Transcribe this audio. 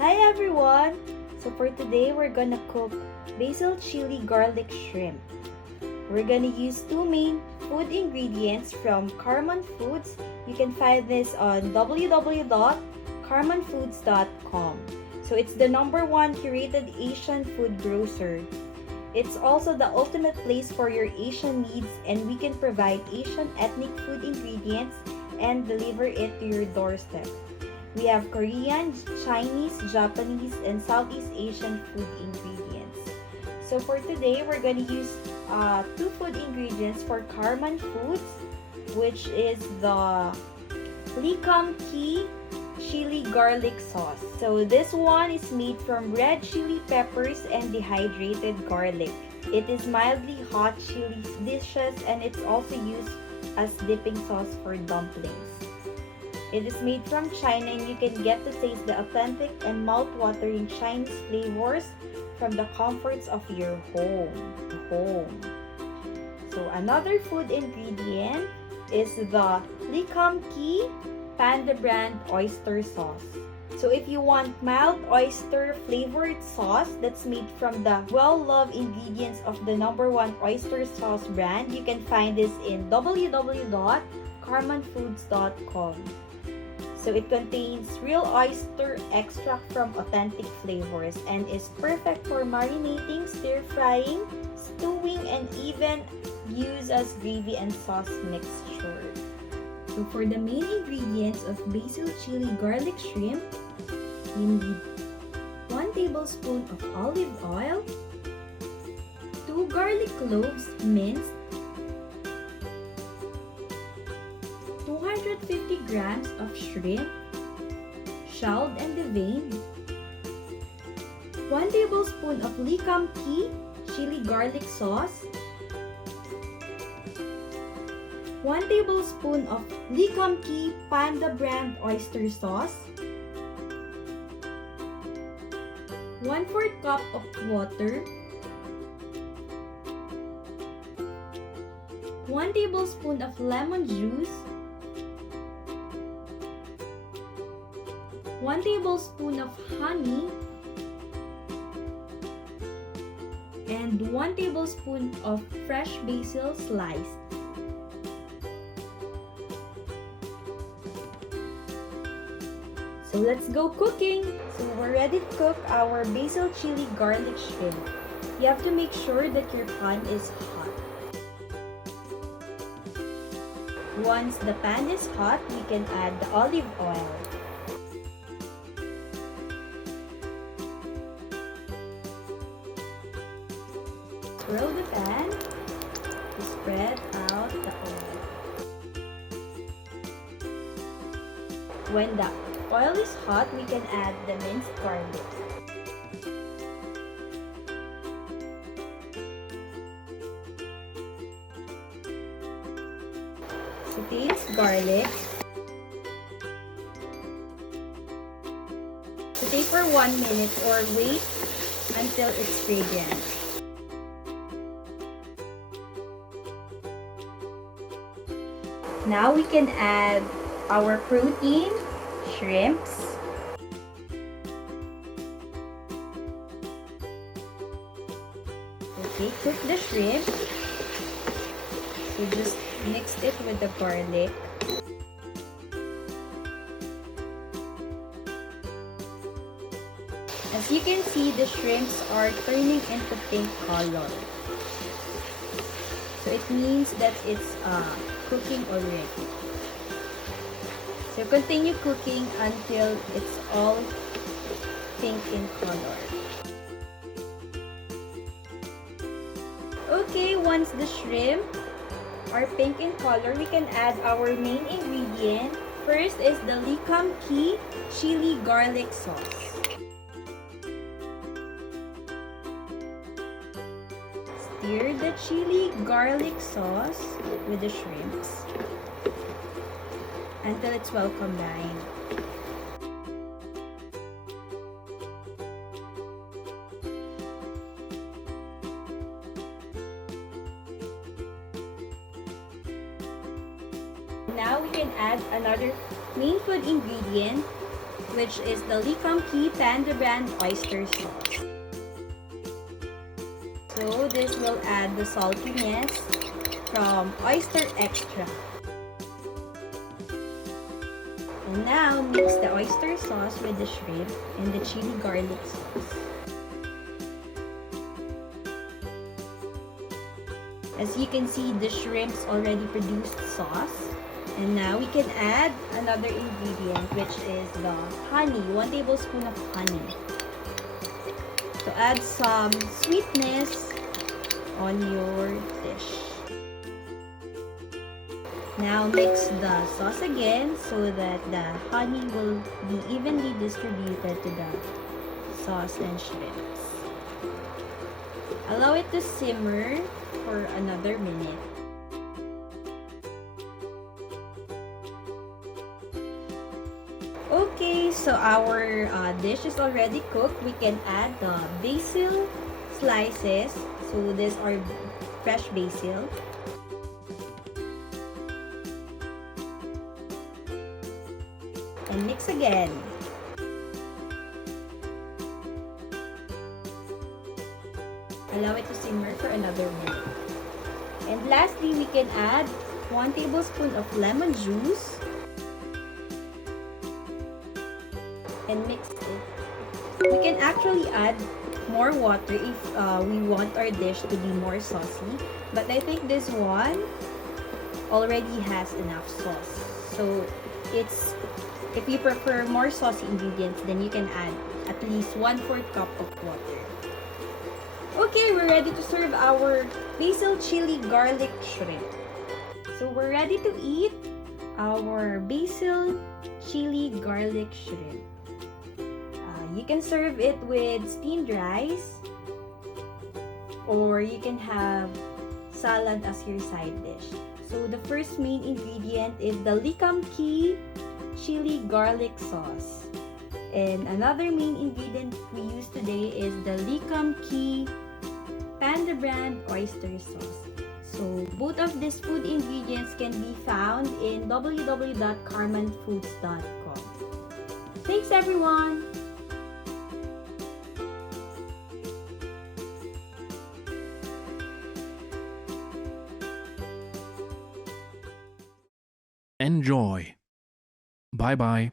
Hi everyone! So for today, we're gonna cook basil chili garlic shrimp. We're gonna use two main food ingredients from Karman Foods. You can find this on www.karmanfoods.com. So it's the #1 curated Asian food grocer. It's also the ultimate place for your Asian needs, and we can provide Asian ethnic food ingredients and deliver it to your doorstep. We have Korean, Chinese, Japanese, and Southeast Asian food ingredients. So for today, we're going to use two food ingredients for Karman Foods, which is the Likam Ki chili garlic sauce. So this one is made from red chili peppers and dehydrated garlic. It is mildly hot chili dishes, and it's also used as dipping sauce for dumplings. It is made from China, and you can get to taste the authentic and mouth-watering Chinese flavors from the comforts of your home. So another food ingredient is the Likam Ki Panda brand oyster sauce. So if you want mild oyster flavored sauce that's made from the well-loved ingredients of the #1 oyster sauce brand, you can find this in www.karmanfoods.com. So it contains real oyster extract from authentic flavors and is perfect for marinating, stir-frying, stewing, and even used as gravy and sauce mixture. So for the main ingredients of basil chili garlic shrimp, you need 1 tablespoon of olive oil, 2 garlic cloves minced, 250 grams of shrimp, shelled and deveined, 1 tablespoon of Likam Ki chili garlic sauce, 1 tablespoon of Likam Ki Panda brand oyster sauce, 1/4 cup of water, 1 tablespoon of lemon juice, 1 tablespoon of honey, and 1 tablespoon of fresh basil sliced. So let's go cooking! So we're ready to cook our basil chili garlic shrimp. You have to make sure that your pan is hot. Once the pan is hot, we can add the olive oil. Swirl the pan to spread out the oil. When the oil is hot, we can add the minced garlic. Saute this garlic. Saute for 1 minute or wait until it's fragrant. Now we can add our protein, shrimps. Okay, cook the shrimp. So just mix it with the garlic. As you can see, the shrimps are turning into pink color. So it means that it's cooking already. So continue cooking until it's all pink in color. Okay, once the shrimp are pink in color, we can add our main ingredient. First is the Likam Ki chili garlic sauce. Stir the chili garlic sauce with the shrimps until it's well combined. Now we can add another main food ingredient, which is the Panda brand oyster sauce. So this will add the saltiness from oyster extract. And now mix the oyster sauce with the shrimp and the chili garlic sauce. As you can see, the shrimps already produced sauce. And now we can add another ingredient, which is the honey, 1 tablespoon of honey. To add some sweetness on your dish. Now mix the sauce again so that the honey will be evenly distributed to the sauce and shrimps. Allow it to simmer for another minute. Okay, so our dish is already cooked. We can add the basil slices. So these are fresh basil. And mix again. Allow it to simmer for another minute. And lastly, we can add 1 tablespoon of lemon juice. And mix it. We can actually add more water if we want our dish to be more saucy. But I think this one already has enough sauce. So if you prefer more saucy ingredients, then you can add at least 1/4 cup of water. Okay, we're ready to serve our basil chili garlic shrimp. So we're ready to eat our basil chili garlic shrimp. You can serve it with steamed rice, or you can have salad as your side dish. So the first main ingredient is the chili garlic sauce. And another main ingredient we use today is the Panda brand oyster sauce. So both of these food ingredients can be found in www.karmanfoods.com. Thanks everyone! Enjoy. Bye bye.